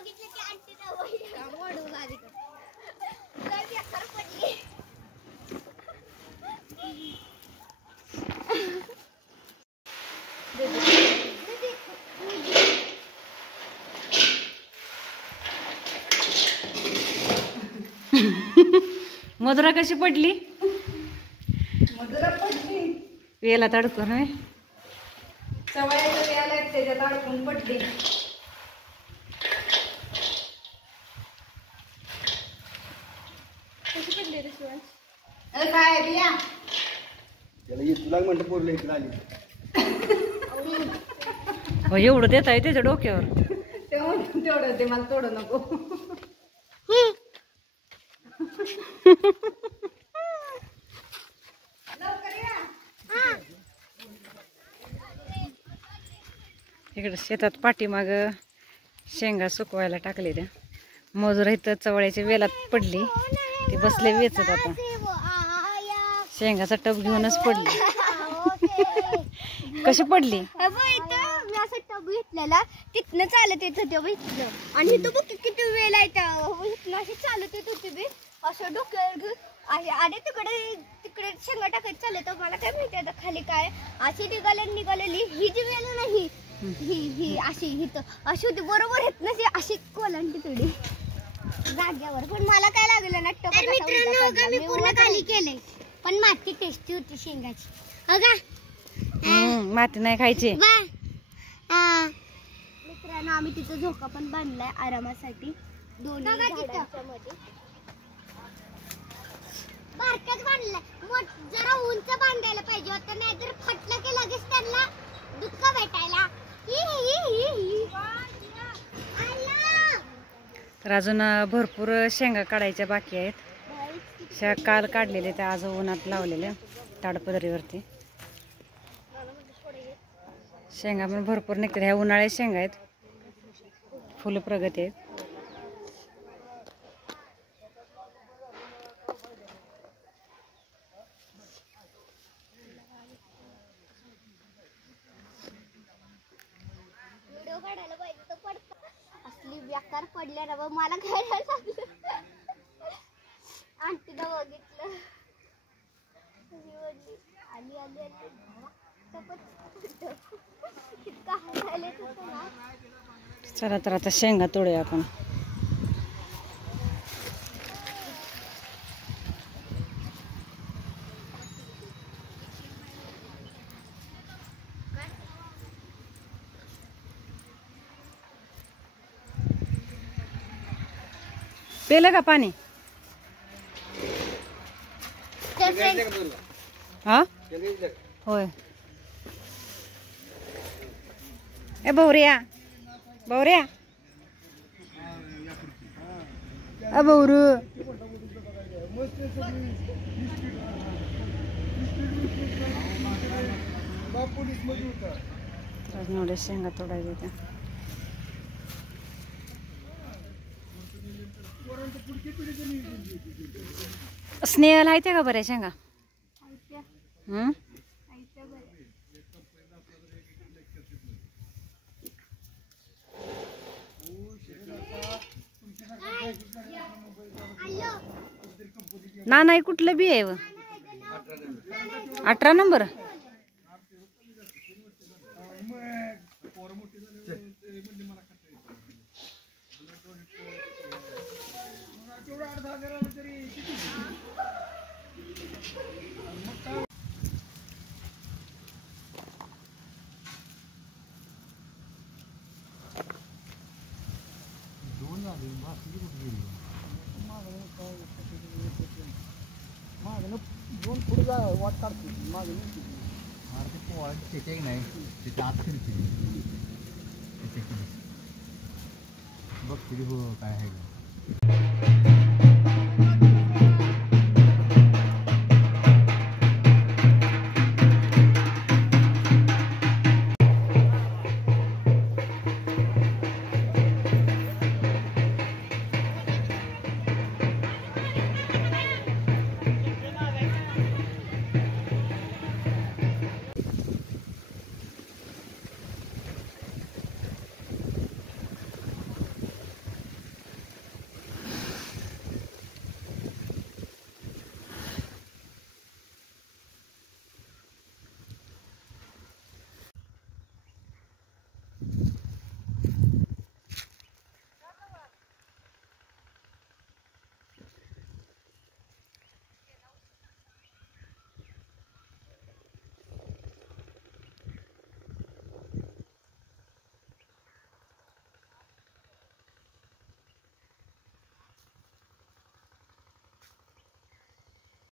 बघितलं की आंटी ना मोडून आली काय बेकार पडली मधुरा कशी पडली? मधुरा पडली वेलात अडकून आहे. चवळ्याच्या वेला त्याच्यात अडकून पडली. कशी पडली रे शिवाय काय बिया त्याला तुला म्हणतं पोरलं इकडे आली. हो एवढं देत आहे त्याच्या डोक्यावर. तेवढं ते मला तोडू नको. इकडे शेतात पाठीमाग शेंगा सुकवायला टाकले त्या. मजुरा इथं चवळ्याच्या वेलात पडली. ती बसले वेचत आता. शेंगाचा टप घेऊनच पडली. कशी पडली? मी असं टब घेतलेला तिथनं चालत येत होते इथनं आणि इथं बघ किती वेळ आहे इथनं अशी चालत येत होती बी असं डोक्यावर घेऊन आणि तिकडे शेंगा टाकायचं चालत तर मला काय माहिती आता खाली काय अशी निघालेली ही जी वेळ नाही ही अशी हिथं अशी होती बरोबर येत नसे अशी कोलांटी थोडी जाग्यावर पण मला काय लागलं ना टब मित्रांनो मी पूर्ण खाली केलंय पण माती टेस्टी होती शेंगाची अगा माती नाही खायची. मित्रांनो आम्ही तिथं झोका पण बांधलाय आरामासाठी दोन्ही झाडांच्या मध्ये बारक्यात बांधलाय जरा उंच बांधायला पाहिजे होतं नाहीतर फटलं की लगेच त्यांना दुःख भेटायला. तर अजून भरपूर शेंगा काढायच्या बाकी आहेत. काल काढलेले त्या आज उन्हात लावलेल्या ताडपदरीवरती. शेंगा पण भरपूर निघतात. ह्या उन्हाळ्यात शेंगा आहेत. फुल प्रगती आहेत. व्हिडिओ काढायला पाहिजे तर पडत असली बेकार पडल्या ना मला काय लागलं आंटीला बघितलं आली आली आली चला तर आता शेंगा तोडूया आपण. पेलं का पाणी? हा होय. ए बौऱ्या बौऱ्या बौरू एवढ्या शेंगा तोडायच्या त्या. स्नेहल आहे त्या का बऱ्या शेंगा? ना नाही कुठलं बी आहे 18 नंबर. दोन पुढे जा वाट काढते मागे नाही पोळाची नाही तिथे आत बघ किती काय आहे.